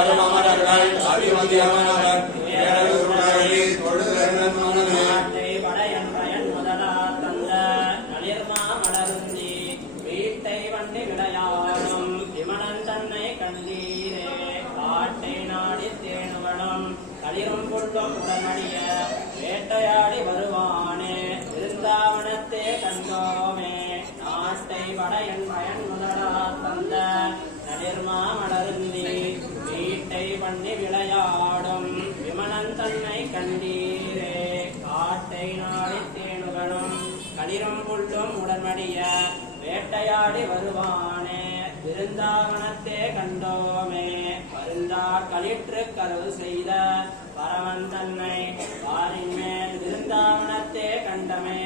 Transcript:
வரும் அமரர்கள் அபிமதி அமரர்கள் நாட்டை படையன் பயன் முதலா தந்த நளிர்மா மலருந்தி வீட்டை வண்டி விளையாடும் விமலன் தன்னை கண்டீரே காட்டை நாடி தேனுவனும் களிரும் புல்லும் உடனடிய வேட்டையாடி வருவானே விருந்தாவனத்தே கண்டோமே நாட்டை படையன் பயன் முதலா தந்த நளிர்மா மலருந்தி வீட்டை வண்டி விளையாடும் விமலன் தன்னை கண்டீரே காட்டை நாடி தேனுகளும் களிரும் புல்லும் உடன்படிய வேட்டையாடி வருவானே விருந்தாவனத்தே கண்டோமே வருந்தா களிற்று கருவு செய்த பரவன் தன்னை வாரின் மேல் விருந்தாவனத்தே கண்டமே